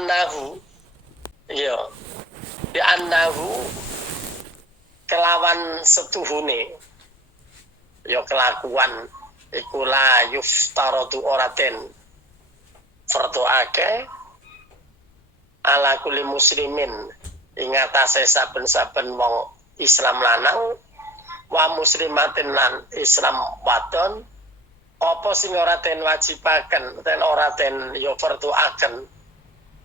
annahu ya bi annahu kelawan setuhune ya kelakuan iku la yuftaradu oraten farduake ala kulli muslimin ing atase saben-saben wong Islam lanang wa muslimatin lan Islam wadon apa sing ora den wajibaken ten ora den ya farduaken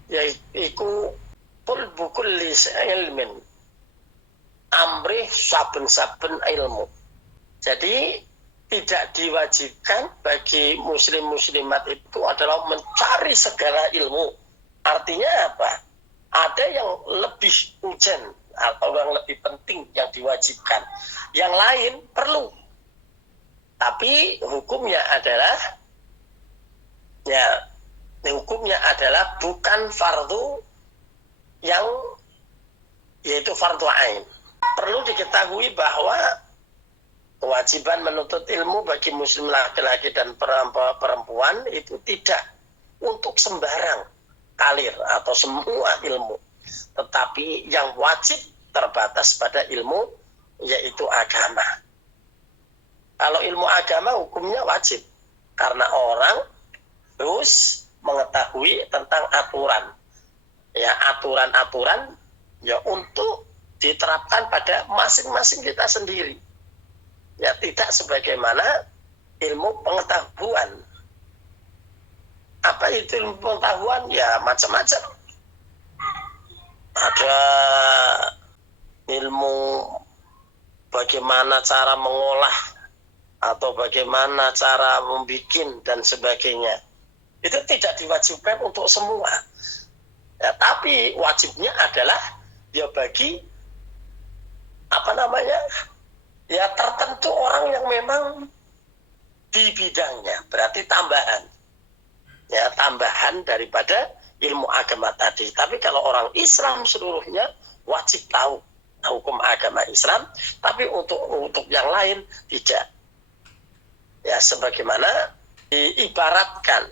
yaiku talbu kulli ilmin amri saben-saben ilmu. Jadi tidak diwajibkan bagi muslim-muslimat itu adalah mencari segala ilmu. Artinya apa? Ada yang lebih urgent atau yang lebih penting yang diwajibkan. Yang lain perlu. Tapi hukumnya adalah bukan fardu yang yaitu fardu ain. Perlu diketahui bahwa kewajiban menuntut ilmu bagi muslim laki-laki dan perempuan itu tidak untuk sembarang kalir atau semua ilmu, tetapi yang wajib terbatas pada ilmu yaitu agama. Kalau ilmu agama hukumnya wajib karena orang harus mengetahui tentang aturan, ya aturan-aturan ya untuk diterapkan pada masing-masing kita sendiri. Ya tidak sebagaimana ilmu pengetahuan. Apa itu ilmu pengetahuan? Ya macam-macam. Ada ilmu bagaimana cara mengolah atau bagaimana cara membuat dan sebagainya. Itu tidak diwajibkan untuk semua. Ya, tapi wajibnya adalah ya bagi ya tertentu orang yang memang di bidangnya, berarti tambahan. Ya, tambahan daripada ilmu agama tadi. Tapi kalau orang Islam seluruhnya wajib tahu hukum agama Islam, tapi untuk yang lain tidak. Ya, sebagaimana diibaratkan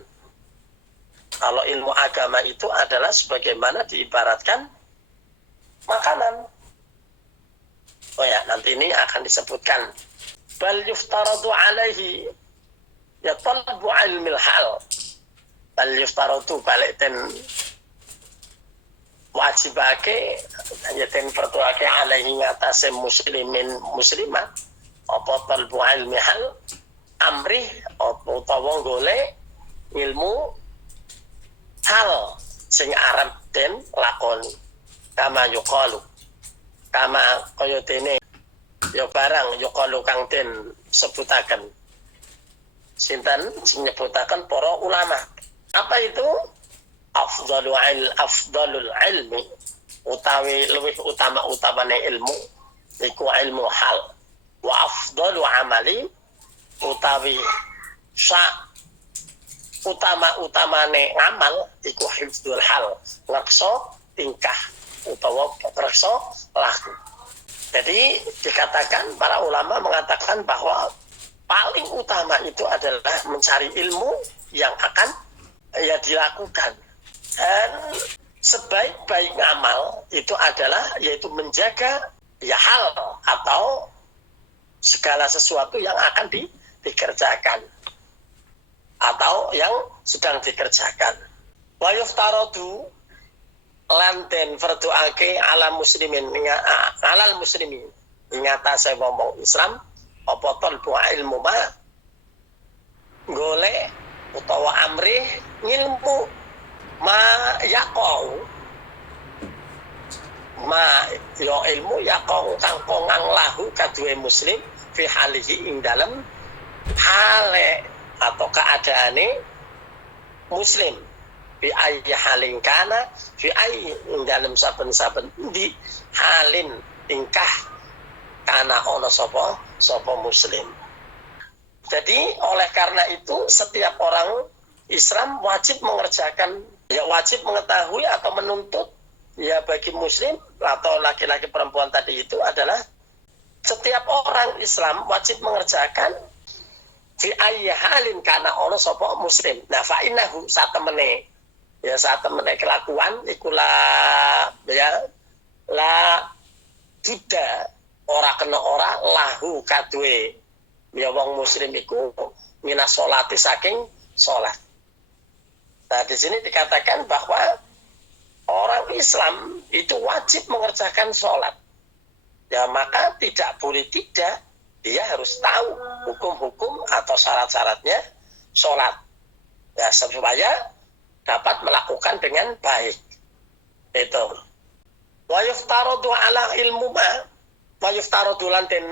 kalau ilmu agama itu adalah sebagaimana diibaratkan makanan. Oh ya, nanti ini akan disebutkan. Bal yuftaradu alaihi ya talbu ilmil hal. Bal yuftaradu balik ten wajibake ya ten pertuake alaihi ngatasi muslimin muslimat apa talbu ilmi hal amri utawa golek ilmu hal sing arep den lakoni kama yuqalu kama kaya dene ya barang ya kalau kang den sebutaken sinten sing nyebutaken para ulama. Apa itu? Afdalul ilmi utawi luwih utama-utamane ilmu iku ilmu hal wa afdalu amali utawi utama-utamane ngamal iku hifdzul hal ngrekso tingkah utawa ngrekso laku. Jadi dikatakan para ulama mengatakan bahwa paling utama itu adalah mencari ilmu yang akan ya dilakukan. Dan sebaik-baik amal itu adalah yaitu menjaga ya hal atau segala sesuatu yang akan dikerjakan atau yang sedang dikerjakan. Wa yuftaradu lanten farduake ala muslimin alal muslimin ingatase wong Islam apa talbu ilmu ma golek utawa amri ngilmu ma yaqau ma yo ilmu yaqau kang kongang lahu kaduwe muslim fi halihi ing dalem hale atau keadaane muslim fi ayyi halin kana fi ayyi ing dalem saben-saben di halin tingkah kana ono sapa muslim. Jadi oleh karena itu setiap orang Islam wajib mengerjakan ya wajib mengetahui atau menuntut ya bagi muslim atau laki-laki perempuan tadi itu adalah setiap orang Islam wajib mengerjakan fi ayyi halin kana ono sapa muslim. Nah fa innahu satemene Ya saat temen kelakuan ikulah ya la buddha ora kena ora lahu kadue ya wong muslim iku minas sholati saking sholat. Nah di sini dikatakan bahwa orang Islam itu wajib mengerjakan sholat. Ya maka tidak boleh tidak, dia harus tahu hukum-hukum atau syarat-syaratnya sholat. Ya supaya dapat melakukan dengan baik. Itu. Wa yuftaradu ala ilmu ma wa yuftaradu lan den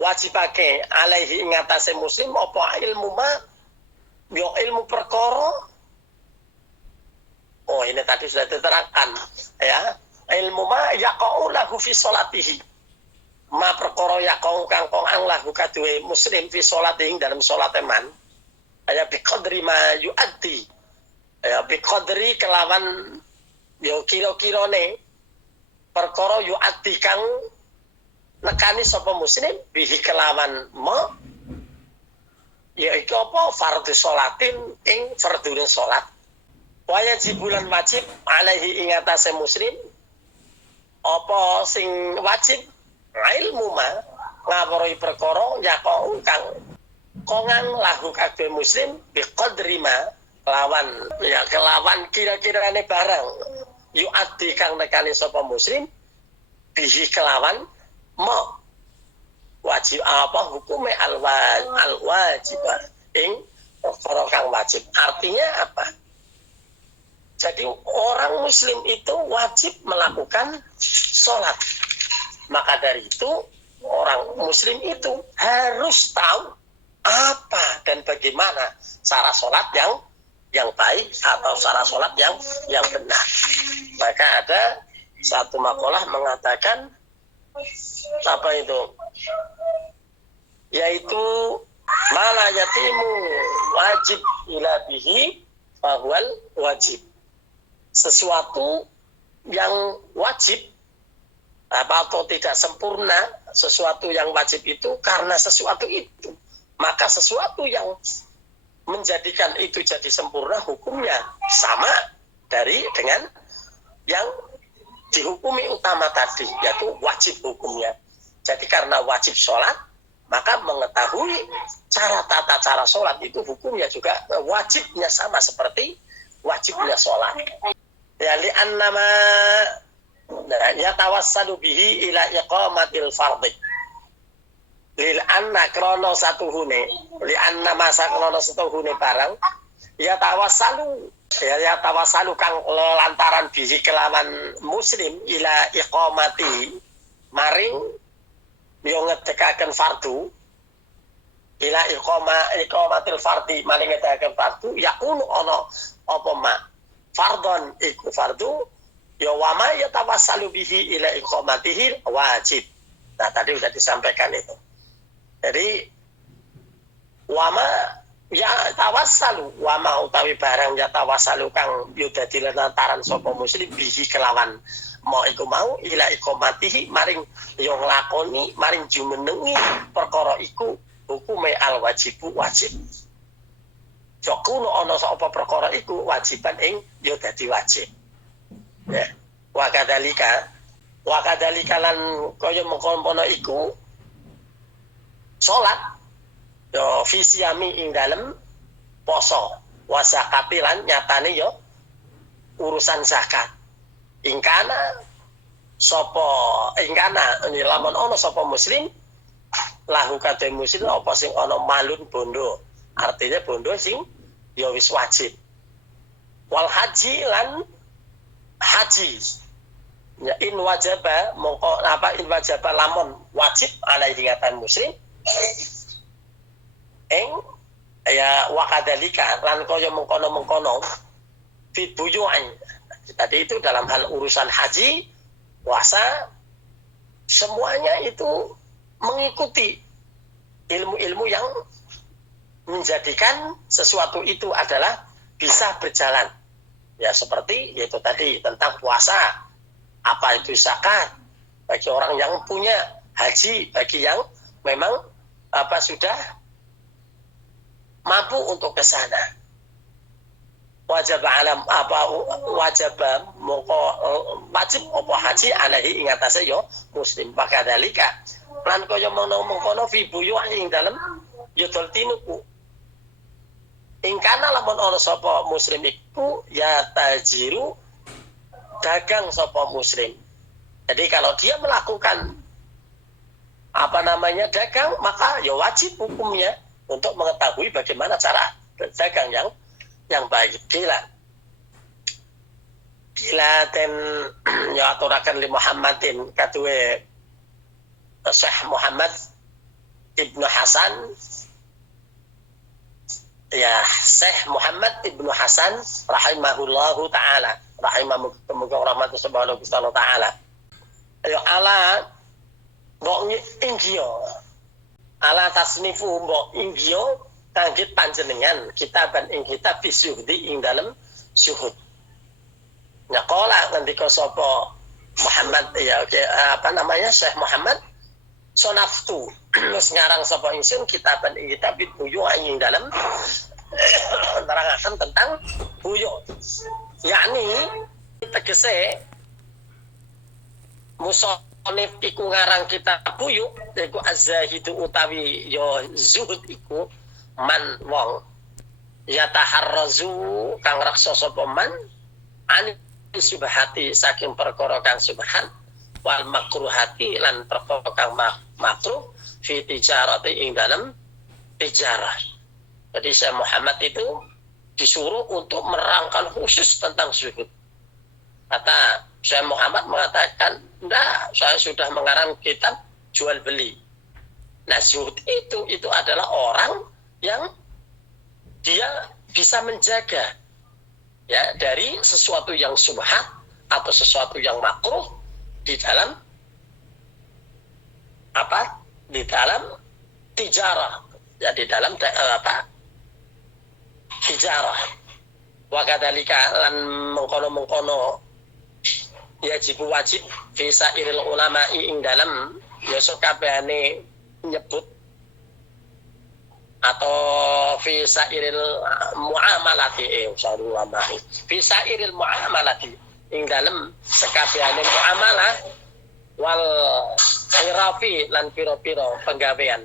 wajibake alaihi ing atase muslim apa ilmu ma yo ilmu perkara. Oh ini tadi sudah diterangkan ya. Ilmu ma yaqau lahu fi sholatihi. Ma perkara yaqau kang kong lahu kadue muslim fi sholatihi dalam salat man. Ya bi qadri ma yuaddi. Ya bi qadri kelawan yo kira-kirane perkara yuaddi kang nekani sapa muslim bihi kelawan ma yaitu apa fardhu sholatin ing fardhune salat. Wajibulan wajib alaihi ing atase muslim apa sing wajib ilmu ma ngawruhi perkara yakau kang kongang lahu kabeh muslim biqadri ma lawan ya kelawan kira-kirane barang yu'addi kang nekani sapa muslim bihi kelawan ma wajib apa hukume al wajib ing perkara kang wajib. Artinya apa? Jadi orang muslim itu wajib melakukan sholat. Maka dari itu orang muslim itu harus tahu apa dan bagaimana cara sholat yang baik atau cara sholat yang benar. Maka ada satu makalah mengatakan apa itu? Yaitu mala yatimu wajib ila bihi fahwal wajib. Sesuatu yang wajib atau tidak sempurna, sesuatu yang wajib itu karena sesuatu itu, maka sesuatu yang menjadikan itu jadi sempurna hukumnya sama dengan yang dihukumi utama tadi, yaitu wajib hukumnya. Jadi karena wajib sholat, maka mengetahui tata cara sholat itu hukumnya juga wajibnya sama seperti wajibnya sholat. Ya li'annama yatawassalu bihi ila iqamatil fardhi. Lil anna krono satuhune li'annama sakrono satuhune barang yatawassalu kang lantaran bihi kelawan muslim ila iqamati maring yo ngedekaken fardu ila iqamatil fardhi maring ngedekaken fardu yakunu ono apa mak fardhon iku fardu ya wama yatawassalu bihi ila iqamatihi wajib. Nah tadi sudah disampaikan itu. Jadi wama ya tawassalu wama utawi barang ya tawassalu kang yo dadi lantaran sapa muslim bihi kelawan mau iku mau ila iqamatihi maring yo nglakoni maring jumenengi perkara iku hukume al wajibu wajib. Jokuno ana sapa perkara iku wajiban ing ya dadi wajib. Ya. Wa kadzalika lan kaya mengkono iku salat yo fisyami ing dalem poso wa zakati lan nyatane yo urusan zakat. Ingkana lamun ana sapa muslim lahu kadhe muslim apa sing ana malun bondo. Artinya bondo sing ya wis wajib. Wal haji lan haji. Ya in wajaba mongko in wajaba lamun wajib alaihi ngatan muslim. Ya wakadalika lan kaya mengkono-mengkono fit buyu'an. Tadi itu dalam hal urusan haji, puasa semuanya itu mengikuti ilmu-ilmu yang menjadikan sesuatu itu adalah bisa berjalan. Ya seperti yaitu tadi tentang puasa, apa itu zakat bagi orang yang punya, haji bagi yang memang sudah mampu untuk ke sana. wajib alam apa wajib moko wajib apa haji alaihi ing atase yo muslim pakadalika lan kaya mengkono fi buyu ing dalem yo dol tinuku ing kana lamun ana sapa muslim iku ya tajiru dagang sapa muslim. Jadi kalau dia melakukan apa namanya dagang, maka ya wajib hukumnya untuk mengetahui bagaimana cara dagang yang baik. Bila ten ya aturakan li Muhammadin kadue Syekh Muhammad Ibnu Hasan ya Syekh Muhammad Ibnu Hasan rahimahullahu taala rahimahumullah rahmatu subhanahu wa taala ya ala mbok inggio ala tasnifu mbok inggio kangge panjenengan kitaban ing kitab fisuhdi ing dalem syuhud nyakola ngendika sapa Muhammad ya apa namanya Syekh Muhammad sonaftu terus ngarang sapa ingsun kitaban ing kitab buyu ing dalem nerangaken tentang buyu yakni tegese musonif iku ngarang kitab buyu iku az-zahidu utawi yo zuhud iku man wong ya taharrazu kang raksa sapa man an subhati saking perkara kang subhat wal makruhati lan perkara kang makruh fi tijarati ing dalam tijarah. Jadi Syekh Muhammad itu disuruh untuk merangkan khusus tentang zuhud. Kata Syekh Muhammad mengatakan, enggak, saya sudah mengarang kitab jual beli. Nah, zuhud itu adalah orang yang dia bisa menjaga ya dari sesuatu yang subhat atau sesuatu yang makruh di dalam apa? Di dalam tijarah. Ya di dalam tijarah. Wa kadzalika lan mengkono yajib wajib fi sairil ulama'i ing dalam ya sakabehane nyebut atau fi sairil muamalati ulama'i fi sairil muamalati ing dalam sakabehane muamalah wal irafi lan piro-piro penggawean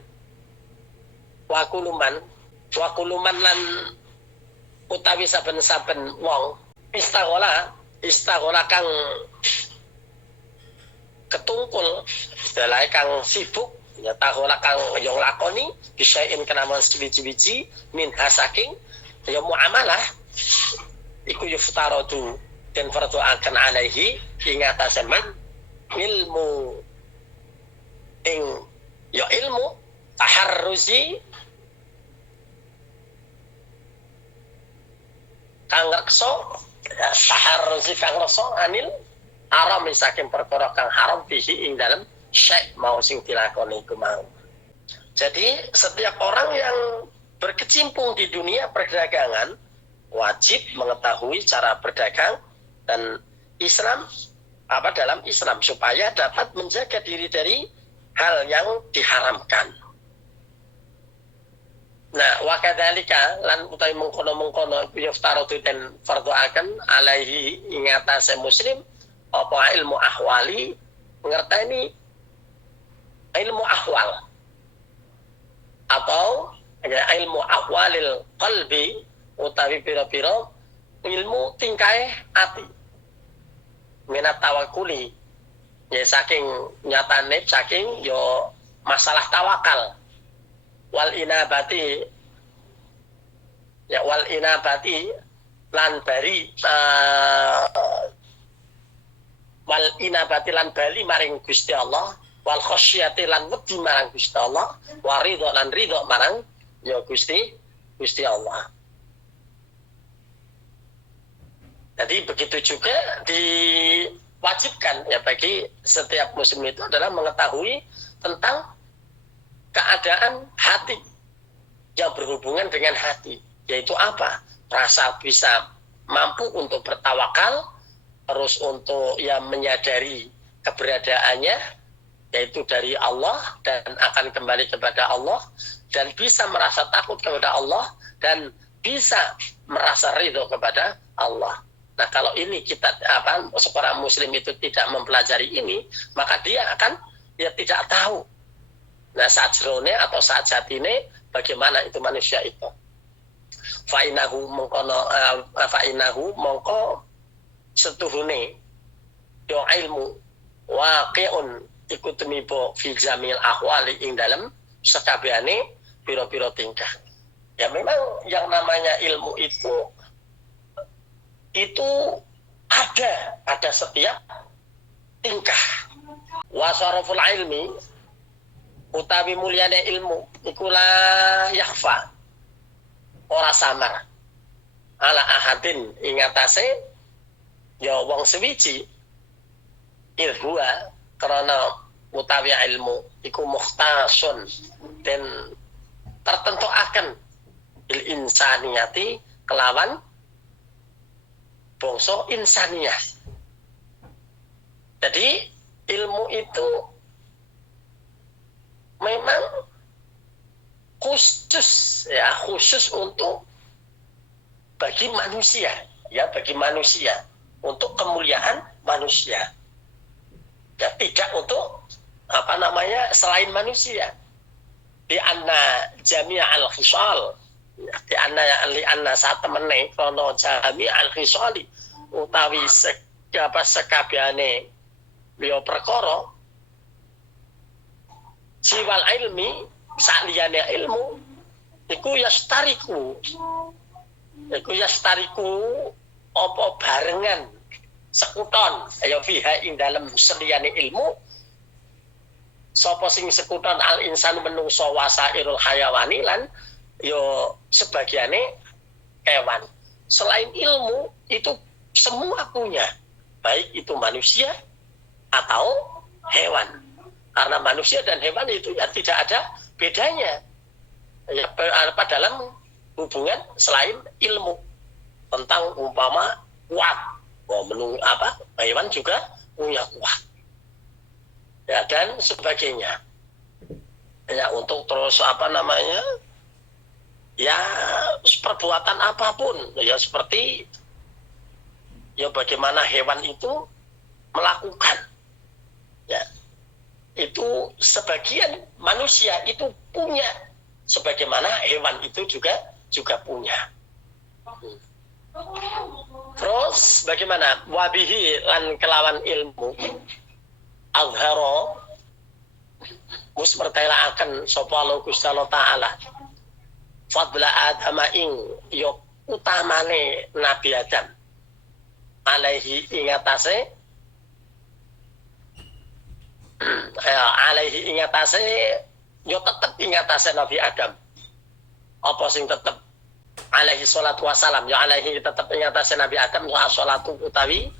wa kuluman lan utawi saben-saben wong istaghola kang ketungkul istilah kang sibuk ya tahola kang yo lakoni bisain kenaman suwi-suwi min hasaking ya muamalah iku yuftaratu den fardu akan alaihi ing atase man ilmu ing ya ilmu taharruzi kang reksa taharruzi kang reksa anil haram saking perkara kang haram fihi ing dalem syai' mau sing dilakoni iku mau. Jadi setiap orang yang berkecimpung di dunia perdagangan wajib mengetahui cara berdagang dan Islam apa dalam Islam supaya dapat menjaga diri dari hal yang diharamkan. Nah, wa kadzalika lan utawi mengkono-mengkono yuftaratu den fardhu akan alaihi ing atase muslim apa ilmu ahwali ngerteni ilmu ahwal atau ilmu ahwalil qalbi utawi pira-pira ilmu tingkae ati minat tawakuli ya saking nyatane saking yo masalah tawakal wal inabati lan bari wal inabati lan bali maring Gusti Allah wal khasyati lan wedi marang Gusti Allah wa ridho lan ridho marang ya Gusti Allah. Jadi begitu juga diwajibkan ya bagi setiap muslim itu adalah mengetahui tentang keadaan hati yang berhubungan dengan hati, yaitu apa? Rasa bisa mampu untuk bertawakal, terus untuk ya menyadari keberadaannya, yaitu dari Allah dan akan kembali kepada Allah, dan bisa merasa takut kepada Allah, dan bisa merasa ridho kepada Allah. Nah, kalau ini kita seorang muslim itu tidak mempelajari ini, maka dia akan tidak tahu. Nah, saat jerone atau saat ini bagaimana itu manusia itu. Fa'inahu mongko setuhune yo ilmu waqi'un iku tumibo fi jamil ahwali ing dalam sekabehane pira-pira tingkah. Ya memang yang namanya ilmu itu ada setiap tingkah. Wasaraful ilmi utawi mulyane ilmu iku la yakhfa ora samar ala ahadin ing atase ya wong sewiji ilhuwa karena utawi ilmu iku mukhtasun dan tertentu akan bil insaniyati kelawan bangsa insaniyah. Jadi ilmu itu memang khusus untuk bagi manusia, bagi manusia, untuk kemuliaan manusia. Ya, tidak untuk selain manusia. Di anna jami' al-khisal, di anna saat temene krono jami' al-khisali utawi sekabehane biyo perkara siwal ilmi saliyane ilmu iku yastariku apa barengan sekuton fiha ing dalem seliyane ilmu sapa sing sekuton al insan menungso wasairul hayawani lan yo sebagiane hewan. Selain ilmu itu semua punya, baik itu manusia atau hewan. Karena manusia dan hewan itu tidak ada bedanya dalam hubungan selain ilmu tentang umpama kuat. Hewan juga punya kuat. Ya, dan sebagainya. Ya, untuk terus perbuatan apapun, seperti bagaimana hewan itu melakukan. Ya. Itu sebagian manusia itu punya, sebagaimana hewan itu juga punya. Terus bagaimana wabihi lan kelawan ilmu azharo mus mertelaaken sapa Allah Gusti Allah taala fadla adama ing utamane Nabi Adam alaihi ingatase tetep ingatase Nabi Adam. Apa sing tetep alaihi salatu wassalam alaihi tetep ingatase Nabi Adam wa salatu utawi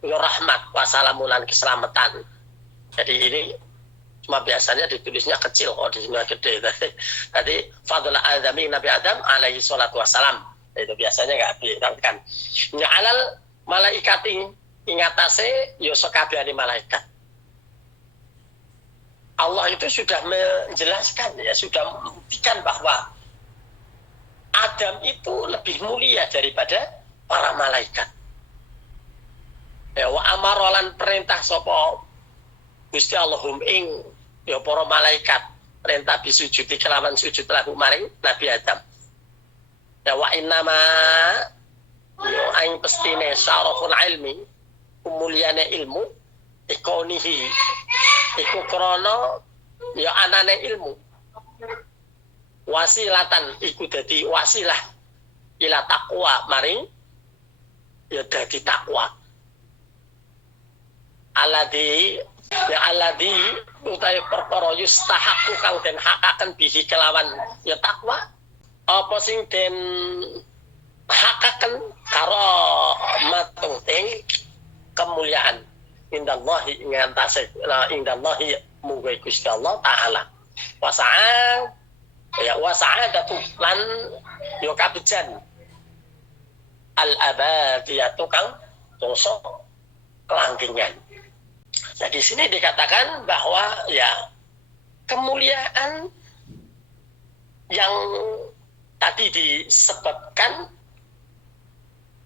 rahmat wassalamu lan keselamatan. Jadi ini cuma biasanya ditulisnya kecil, kalau di sini gede. Tadi fadl adami Nabi Adam alaihi salatu wassalam. Itu biasanya enggak dirangkan. Ya alal malaikati ingatase sekabehane malaikat. Allah itu sudah menjelaskan, sudah membuktikan bahwa Adam itu lebih mulia daripada para malaikat. Wa amarolan perintah sapa Gusti Allahum ing para malaikat perintah bisujudi kelawan sujud lahu maring Nabi Adam. Wa innama aing pestine syaraful ilmi umuliane ilmu ikonihi iku krana anane ilmu wasilatan iku dadi wasilah ila taqwa maring dadi takwa alladhi utawi perkara yustahaqqu kang den hakaken bihi kelawan takwa apa sing den hakaken karo matung ing kemuliaan indallahi indallahi muga Gusti Allah taala wasa'adatu lan kabejan al abadiyatu kang dosa kelanggengan. Nah, di sini dikatakan bahwa kemuliaan yang tadi disebabkan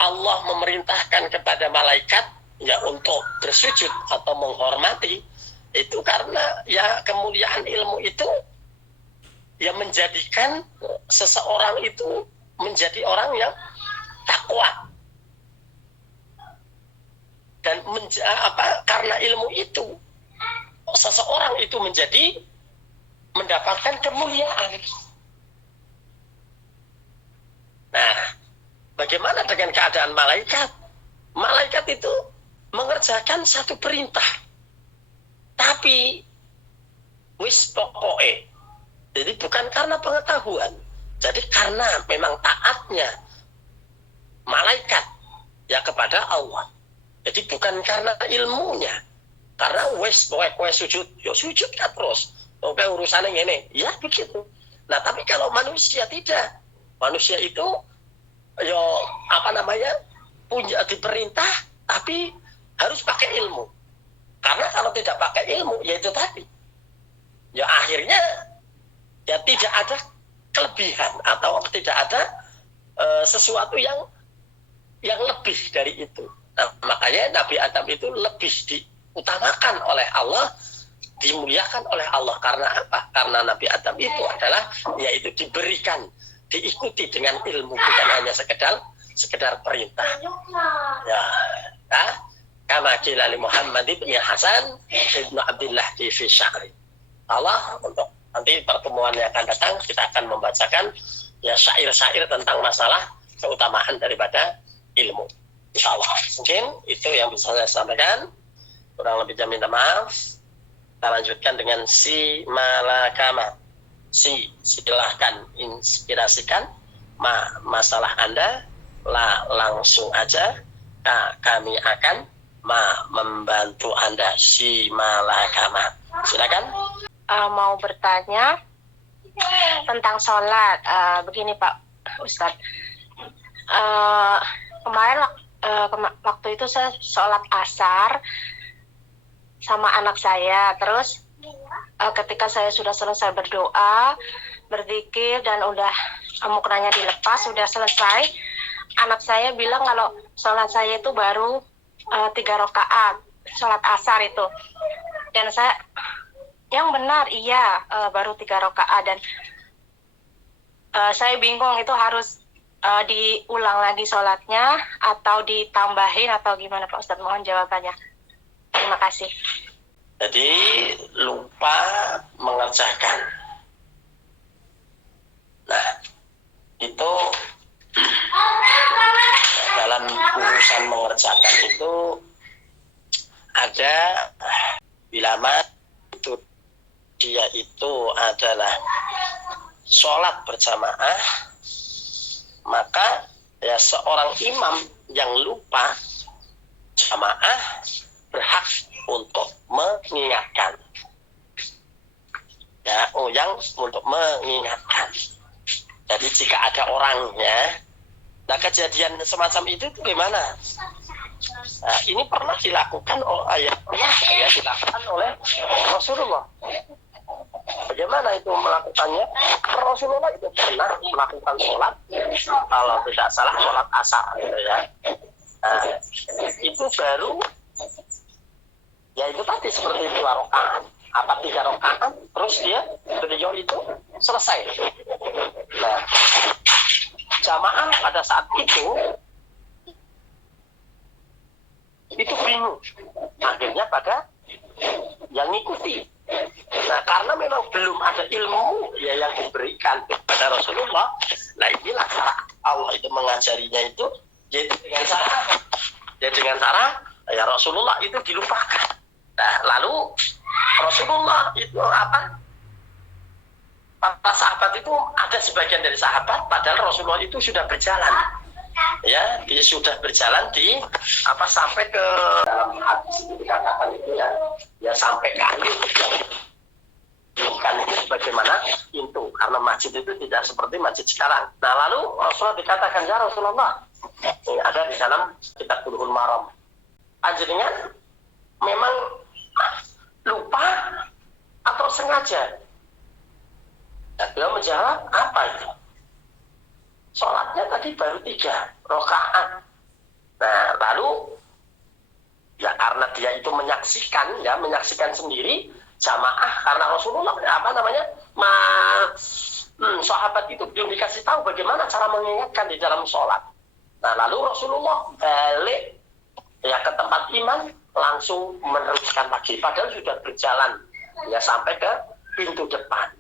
Allah memerintahkan kepada malaikat ya untuk bersujud atau menghormati, itu karena ya kemuliaan ilmu itu ya menjadikan seseorang itu menjadi orang yang takwa. Dan karena ilmu itu seseorang itu mendapatkan kemuliaan. Nah, bagaimana dengan keadaan malaikat? Malaikat itu mengerjakan satu perintah, tapi wis pokoke. Jadi bukan karena pengetahuan, jadi karena memang taatnya malaikat ya kepada Allah. Jadi bukan karena ilmunya, karena wis pokoke sujud, yo sujud kan terus. Oke urusannya ini, ya begitu. Nah tapi kalau manusia tidak, manusia itu yo punya diperintah tapi harus pakai ilmu. Karena kalau tidak pakai ilmu, ya itu tadi. Ya akhirnya ya tidak ada kelebihan atau tidak ada sesuatu yang lebih dari itu. Nah, makanya Nabi Adam itu lebih diutamakan oleh Allah, dimuliakan oleh Allah. Karena apa? Karena Nabi Adam itu adalah yaitu diberikan, diikuti dengan ilmu, bukan hanya sekedar perintah. Ya, kama qila li Muhammad ibn Hasan ibnu Abdullah di fi Sya'ri. Allah untuk nanti pertemuan yang akan datang kita akan membacakan ya syair-syair tentang masalah keutamaan daripada ilmu. Insyaallah. Mungkin itu yang bisa saya sampaikan. Kurang lebih saya minta maaf. Kita lanjutkan dengan si malakama. Silahkan inspirasikan masalah Anda. Langsung aja kami akan membantu Anda. Si malakama. Silakan. Mau bertanya tentang sholat. Begini Pak Ustadz. Kemarin waktu itu saya sholat asar sama anak saya. Terus ketika saya sudah selesai berdoa, berzikir dan udah muknanya dilepas, sudah selesai, anak saya bilang kalau sholat saya itu baru 3 rakaat sholat asar itu. Dan saya, yang benar iya baru 3 rakaat. Dan saya bingung itu harus diulang lagi sholatnya atau ditambahin atau gimana Pak Ustadz, mohon jawabannya. Terima kasih. Jadi lupa mengerjakan. Nah itu dalam urusan mengerjakan itu ada bila itu dia itu adalah sholat berjamaah, maka ya seorang imam yang lupa jamaah berhak untuk mengingatkan. Ya, yang untuk mengingatkan. Jadi jika ada orangnya, nah kejadian semacam itu gimana? Nah, ini pernah dilakukan oleh Rasulullah. Bagaimana itu melakukannya? Rasulullah itu pernah melakukan sholat, kalau tidak salah sholat asar, gitu ya. Nah, itu baru, ya itu tadi seperti 2 rakaat, 3 rakaat, terus beliau itu selesai. Nah, jamaah pada saat itu bingung, akhirnya pada yang ngikuti. Nah, karena memang belum ada ilmu ya yang diberikan kepada Rasulullah. Nah, inilah cara Allah itu mengajarinya itu, yaitu dengan cara ya Rasulullah itu dilupakan. Nah, lalu Rasulullah itu para sahabat itu ada sebagian dari sahabat padahal Rasulullah itu sudah berjalan. Ya, dia sudah berjalan sampai ke dalam hadis itu dikatakan itu ya sampai ke akhir. Bukan itu bagaimana itu, karena masjid itu tidak seperti masjid sekarang. Nah, lalu Rasulullah dikatakan, ya Rasulullah, ini ada di dalam kitab Bulughul Maram, panjenengan memang lupa atau sengaja? Nah, beliau menjawab, apa itu? Sholatnya tadi baru 3 rakaat. menyaksikan sendiri jamaah, karena Rasulullah sahabat itu belum dikasih tahu bagaimana cara mengingatkan di dalam sholat. Nah, lalu Rasulullah balik ya ke tempat imam, langsung meneruskan lagi, padahal sudah berjalan ya sampai ke pintu depan.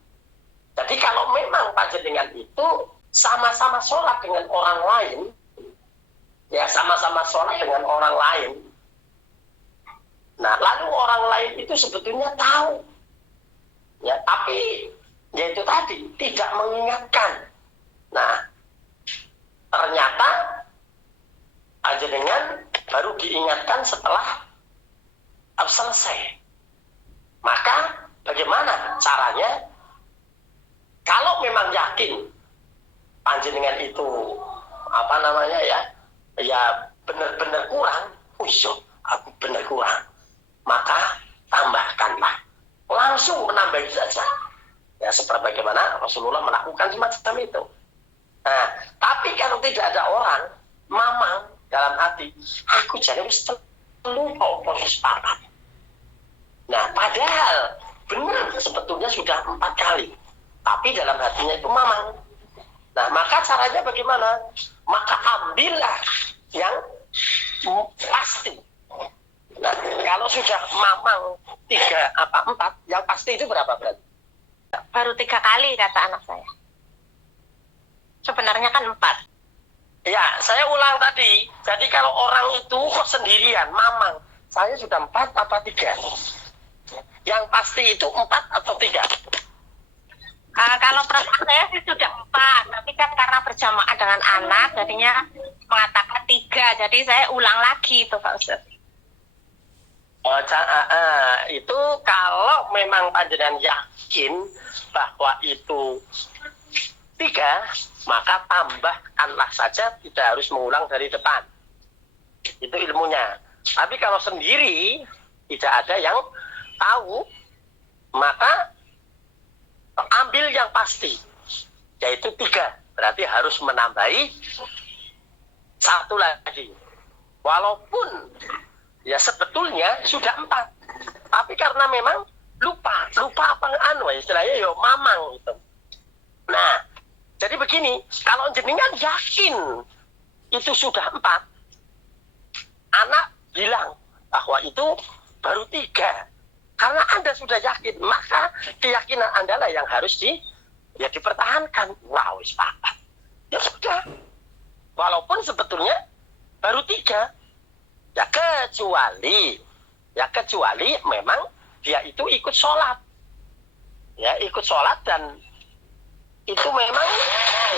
Jadi kalau memang panjenengan itu sama-sama sholat dengan orang lain, ya sama-sama sholat dengan orang lain, nah lalu orang lain itu sebetulnya tahu, ya tapi yaitu tadi tidak mengingatkan. Nah ternyata panjenengan baru diingatkan setelah selesai. Maka bagaimana caranya? Kalau memang yakin panjenengan itu ya benar-benar kurang, aku benar kurang, maka tambahkanlah, langsung menambahi saja. Ya seperti bagaimana Rasulullah melakukan semacam itu. Nah, tapi kalau tidak ada orang mamang dalam hati, aku jadi lupa proses papat. Nah, padahal benar sebetulnya sudah 4 kali, tapi dalam hatinya itu mamang. Nah, maka caranya bagaimana? Maka ambillah yang pasti. Nah, kalau sudah mamang 4, yang pasti itu berapa berarti? Baru 3 kali kata anak saya. Sebenarnya kan 4. Ya, saya ulang tadi. Jadi kalau orang itu kok sendirian, mamang, saya sudah 4 apa 3? Yang pasti itu 4 atau 3? Kalau perasaan saya sih sudah 4, tapi kan karena berjamaah dengan anak, jadinya mengatakan 3. Jadi saya ulang lagi itu Pak Ustaz. Itu kalau memang panjenengan yakin bahwa itu 3, maka tambahkanlah saja, tidak harus mengulang dari depan. Itu ilmunya. Tapi kalau sendiri tidak ada yang tahu, maka ambil yang pasti, yaitu 3. Berarti harus menambahi 1 lagi. Walaupun ya sebetulnya sudah 4, tapi karena memang lupa apa istilahnya yo mamang gitu. Nah, jadi begini, kalau jenengan yakin itu sudah 4, anak bilang bahwa itu baru 3. Karena Anda sudah yakin, maka keyakinan Anda lah yang harus dipertahankan. Wow, sepakat. Ya sudah. Walaupun sebetulnya baru 3. Ya kecuali memang dia itu ikut sholat. Ya, ikut sholat dan itu memang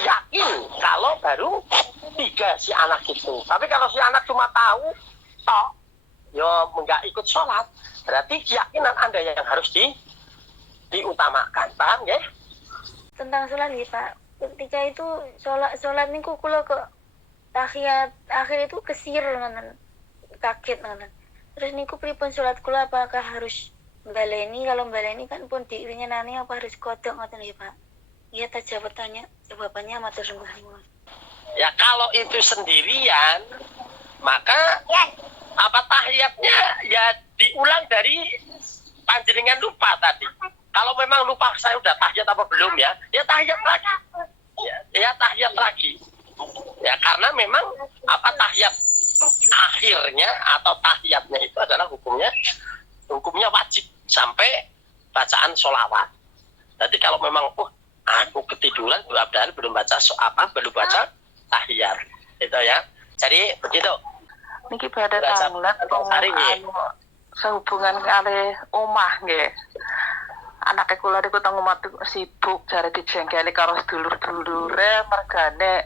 yakin kalau baru 3 si anak itu. Tapi kalau si anak cuma tahu toh, ya enggak ikut sholat, berarti keyakinan Anda yang harus diutamakan. Paham ya? Tentang sholat nih Pak, ketika itu sholat niku kula ke tahiyat akhir itu kesir ngoten, kaget ngoten. Terus niku pripun sholat kula, apakah harus baleni? Kalau baleni kan pun diiringi nani, apa harus kodok ngoten ya Pak? Iya, jawabannya matur nuwun. Ya kalau itu sendirian, maka tahiyatnya ya diulang dari panjenengan lupa tadi. Kalau memang lupa saya udah tahiyat apa belum ya tahiyat lagi. Ya tahiyat lagi. Ya karena memang tahiyat akhirnya atau tahiyatnya itu adalah hukumnya wajib sampai bacaan sholawat. Jadi kalau memang aku ketiduran belum baca tahiyat itu ya. Jadi begitu. Niki pada tanglet sehubungan kali omah nggih. Anake kula niku teng omah sibuk jare dijengkeli karo sedulur-dulure mergane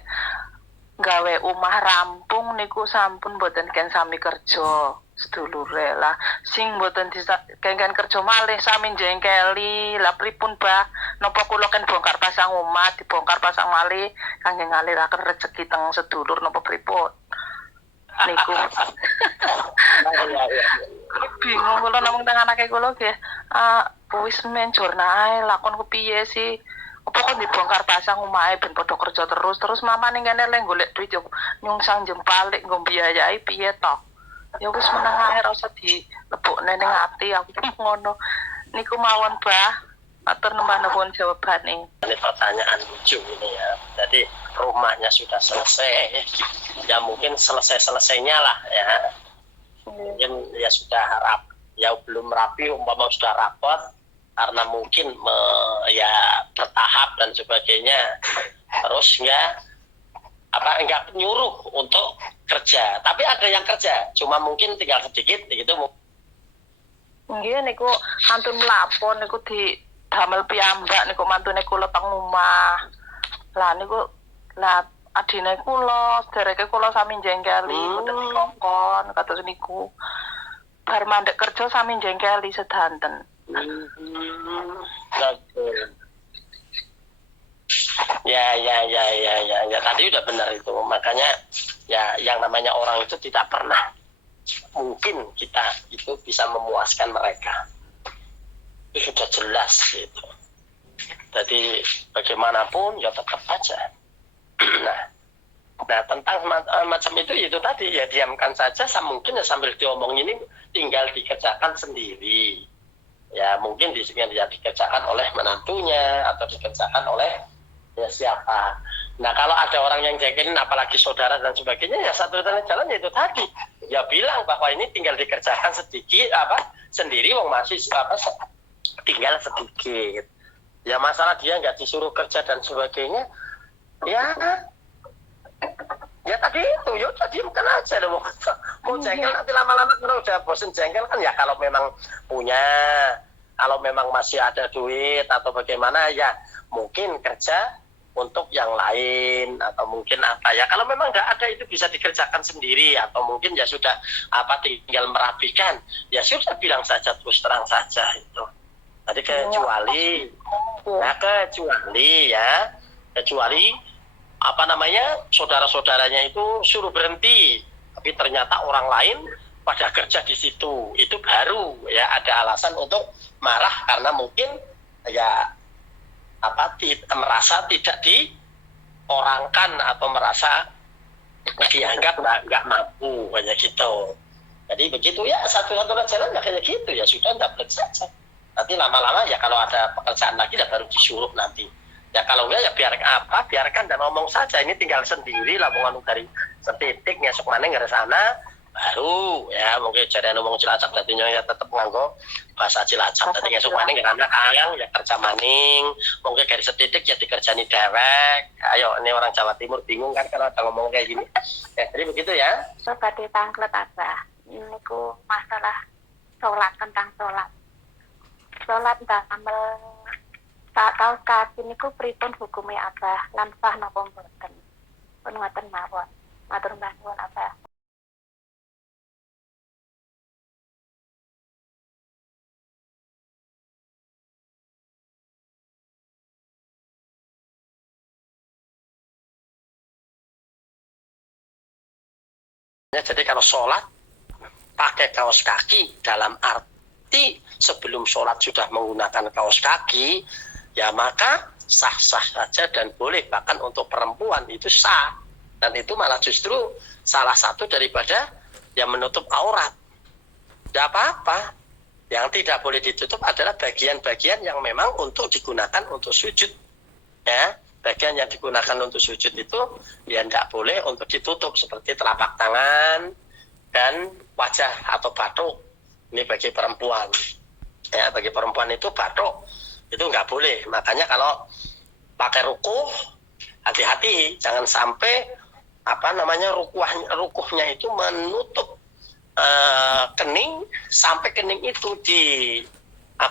gawe omah rampung niku sampun mboten ken sami kerja sedulure lah sing mboten kengken kerja malih sami jengkeli. Lah pripun Bah, napa kula ken bongkar pasang omah dibongkar pasang malih kangge ngaliraken rezeki teng sedulur napa pripun niku. Bingung kula namung teng anake kula nggih. Wis men jorna ae lakon ku piye sih? Apa kok dibongkar pasang omahe ben padha kerja terus mama ning kene lek golek duit yo nyungsang jempalik nggo biayai piye to? Ya wis meneng ae ora usah dilebokne ning ati aku ngono. Niku mawon, Bah. Matur nuwun jawabane. Ini pertanyaan lucu ini ya. Jadi rumahnya sudah selesai, ya mungkin selesainya lah ya. Mungkin ya sudah ya belum rapi, umpama sudah rapot karena mungkin ya bertahap dan sebagainya. Terus enggak nyuruh untuk kerja, tapi ada yang kerja, cuma mungkin tinggal sedikit gitu. Nggih niku kantun mlapon niku di damel piyambak niku mantune kula teng omah. Lah niku adine kula, sedereke kula sami jengkeli mboten dikongkon kados niku. Bar mandek kerja sami jengkeli sedanten. Ya tadi udah benar itu. Makanya ya yang namanya orang itu tidak pernah mungkin kita itu bisa memuaskan mereka. Itu sudah jelas gitu. Jadi bagaimanapun ya tetap aja. Nah tentang macam itu tadi ya diamkan saja, mungkin ya sambil diomongin ini tinggal dikerjakan sendiri. Ya mungkin dikerjakan oleh menantunya atau dikerjakan oleh ya siapa. Nah kalau ada orang yang jengkelin apalagi saudara dan sebagainya, ya satu-satunya jalan yaitu tadi ya bilang bahwa ini tinggal dikerjakan sedikit sendiri, wong masih tinggal sedikit. Ya masalah dia nggak disuruh kerja dan sebagainya, ya tadi itu ya diamkan aja loh. Mau jengkel nanti lama-lama kalau udah bosen jengkel kan ya kalau memang punya, kalau memang masih ada duit atau bagaimana ya mungkin kerja untuk yang lain atau mungkin apa ya, kalau memang nggak ada itu bisa dikerjakan sendiri atau mungkin ya sudah tinggal merapikan, ya sudah bilang saja terus terang saja itu. Tadi kecuali saudara-saudaranya itu suruh berhenti, tapi ternyata orang lain pada kerja di situ, itu baru ya ada alasan untuk marah karena mungkin ya merasa tidak diorangkan atau merasa dianggap nggak mampu kayak gitu. Jadi begitu ya, satu-satunya jalan ya kayak gitu, ya sudah double saja. Nanti lama-lama ya kalau ada pekerjaan lagi ya baru disuruh nanti. Ya kalau enggak ya biarkan dan ngomong saja, ini tinggal sendiri lah ngomong dari setitik ngesuk mana nggak sana baru ya mungkin jadi ngomong Cilacap tadinya ya tetap nganggo bahasa Cilacap tadi ngesuk mana nggak sana kayang ya kerja maning mungkin dari setitik ya dikerjani dewek. Ayo ini orang Jawa Timur bingung kan kalau ada ngomong kayak gini ya, jadi begitu ya. Seperti tangklet apa ini ku masalah tentang sholat entah amal tak tahu kaki niku pripun hukumnya apa lan sah napa mboten pun ngoten mawon matur nuwun apa. Ya, jadi kalau sholat pakai kaos kaki dalam arti sebelum sholat sudah menggunakan kaos kaki, ya maka sah-sah saja dan boleh, bahkan untuk perempuan itu sah, dan itu malah justru salah satu daripada yang menutup aurat. Tidak apa-apa. Yang tidak boleh ditutup adalah bagian-bagian yang memang untuk digunakan untuk sujud, ya. Bagian yang digunakan untuk sujud itu ya tidak boleh untuk ditutup, seperti telapak tangan dan wajah atau batuk. Ini bagi perempuan. Ya, bagi perempuan itu batuk itu nggak boleh. Makanya kalau pakai rukuh hati-hati, jangan sampai rukuhnya itu menutup kening sampai kening itu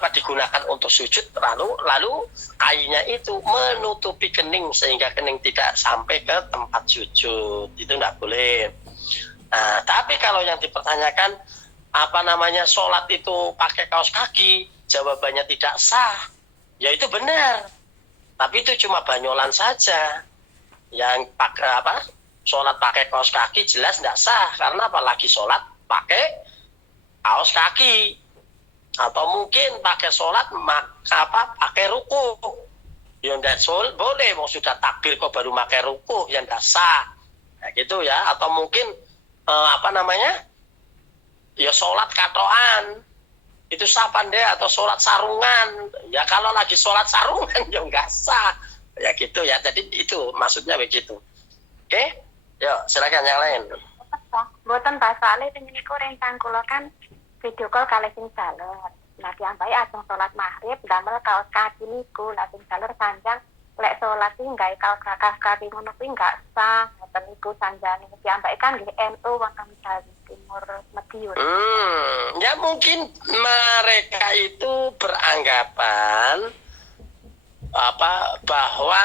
digunakan untuk sujud, lalu kainnya itu menutupi kening sehingga kening tidak sampai ke tempat sujud, itu tidak boleh. Nah, tapi kalau yang dipertanyakan sholat itu pakai kaos kaki, jawabannya tidak sah, ya itu benar, tapi itu cuma banyolan saja. Yang sholat pakai kaos kaki jelas tidak sah, karena apalagi sholat pakai kaos kaki. Atau mungkin pakai sholat pakai ruku, ya tidak boleh, mau sudah takbir kok baru pakai ruku, yang tidak sah, nah, gitu ya. Atau mungkin ya sholat katoan itu sah pandai atau sholat sarungan. Ya kalau lagi sholat sarungan ya nggak sah. Ya gitu ya. Jadi itu maksudnya begitu. Oke? Yuk silakan yang lain. Mboten Pak, soalnya dengan niku rencang kula kan video call kalih sing jalur. Nah, piyambake ajeng salat maghrib damel kaos kaki niku, lah sing jalur sanjang lek salat iki gawe kaos kaki ngono kuwi enggak sah. Ngoten niku sanjane piyambake kan nggih NU wonten Jawa Timur Madiun. Ya mungkin mereka itu beranggapan bahwa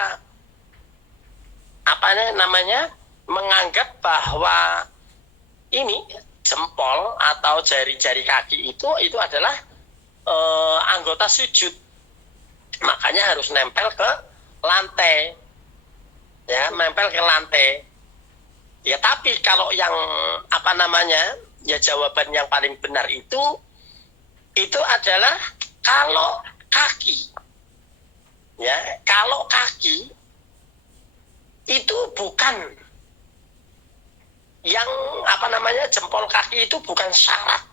menganggap bahwa ini jempol atau jari-jari kaki itu adalah anggota sujud, makanya harus nempel ke lantai, ya nempel ke lantai. Ya tapi kalau yang ya jawaban yang paling benar itu adalah kalau kaki, ya kalau kaki itu bukan yang jempol kaki itu bukan syarat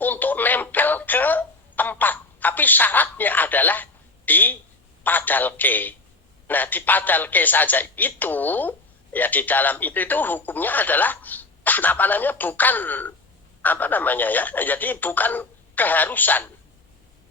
untuk nempel ke tempat, tapi syaratnya adalah di padalke. Nah di padalke saja itu ya di dalam itu hukumnya adalah bukan jadi bukan keharusan,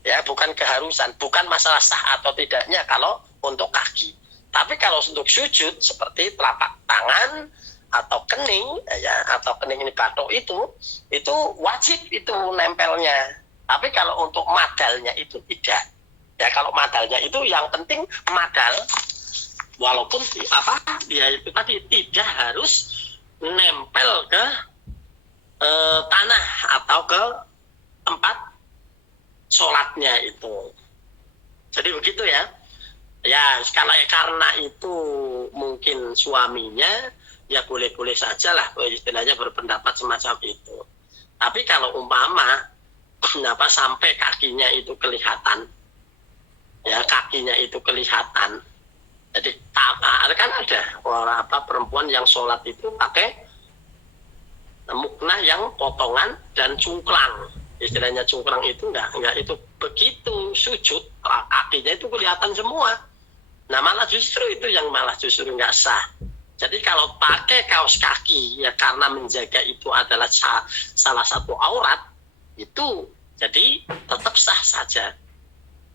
ya bukan keharusan, bukan masalah sah atau tidaknya kalau untuk kaki. Tapi kalau untuk sujud seperti telapak tangan atau kening, ya atau kening ini batok itu wajib itu nempelnya. Tapi kalau untuk madalnya itu tidak. Ya kalau madalnya itu yang penting madal, walaupun dia itu tadi tidak harus nempel ke tanah atau ke tempat sholatnya itu. Jadi begitu ya. Ya karena itu mungkin suaminya ya boleh-boleh saja lah istilahnya berpendapat semacam itu. Tapi kalau umpama sampai kakinya itu kelihatan, ya kakinya itu kelihatan. Jadi kan ada perempuan yang sholat itu pakai muknah yang potongan dan cungklang. Istilahnya cungklang itu enggak itu begitu sujud kakinya itu kelihatan semua. Nah malah justru itu yang justru enggak sah. Jadi kalau pakai kaos kaki ya karena menjaga itu adalah salah satu aurat itu jadi tetap sah saja.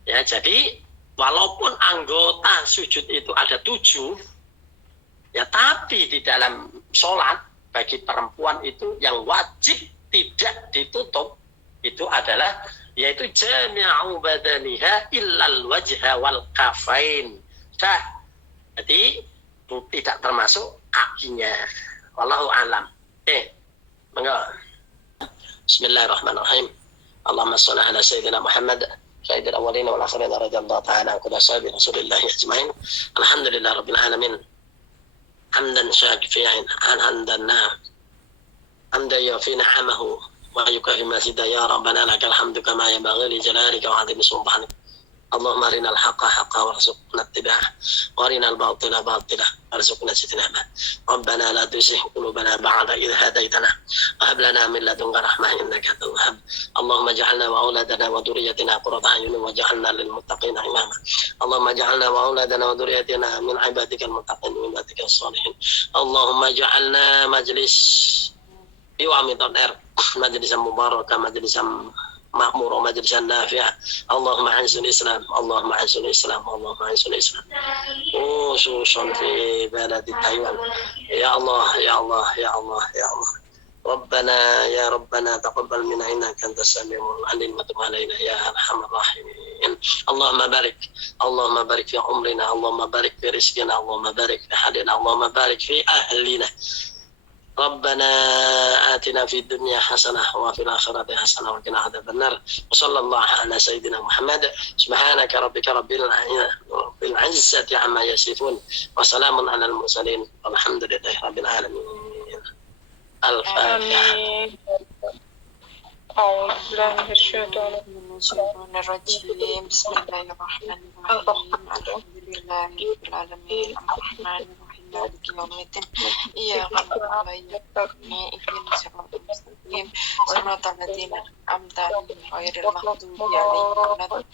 Ya jadi walaupun anggota sujud itu ada 7 ya tapi di dalam sholat bagi perempuan itu yang wajib tidak ditutup itu adalah yaitu jami'u badaniha illal wajha wal kafain. Jadi itu tidak termasuk kakinya. Wallahu a'lam. Monggo. Bismillahirrahmanirrahim. Allahumma shalli ala sayyidina Muhammad sayyidil awwalin wal akhirin radhiyallahu ta'ala an kulli sahabi Rasulillah ajma'in. Alhamdulillah rabbil alamin. Hamdan syakiran hamdan hamdan yafi ni'amahu wa yukafi mazida ya rabbana lakal hamdu kama yanbaghi li jalalika wa 'azimi subhanak. اللهم أرنا الحق حقا وارزقنا اتباعه وأرنا الباطل باطلا وارزقنا اجتنابه ربنا لا تزغ قلوبنا بعد إذ هديتنا وهب لنا من لدنك رحمة إنك أنت الوهاب اللهم اجعلنا وأولادنا وذريتنا قرة أعين واجعلنا للمتقين إماما اللهم اجعلنا وأولادنا وذريتنا من عبادك المتقين ومن عبادك الصالحين اللهم اجعلنا مجلس مجلسا مباركا مجلسا مأمور ومجلسا نافعا اللهم أعز الإسلام اللهم أعز الإسلام اللهم أعز الإسلام خصوصا في بلد تايوان يا الله يا الله يا الله يا الله ربنا يا ربنا تقبل منا إنك أنت السميع العليم وتب علينا يا أرحم الراحمين اللهم بارك في عمرنا اللهم بارك في رزقنا اللهم بارك في حالنا اللهم بارك في أهلنا ربنا آتنا في الدنيا حسنة وفي الآخرة حسنة وقنا عذاب النار وصلى الله على سيدنا محمد سبحانك ربك رب العزة عما يصفون وسلام على المرسلين والحمد لله رب العالمين الفاتحة أعوذ بالله من الشيطان الرجيم بسم الله الرحمن الرحيم الحمد لله رب العالمين الرحمن الرحيم مالك يوم الدين إياك نعبد وإياك نستعين اهدنا الصراط المستقيم siratal ladzina an'amta 'alaihim ghairil maghdubi 'alaihim waladdallin.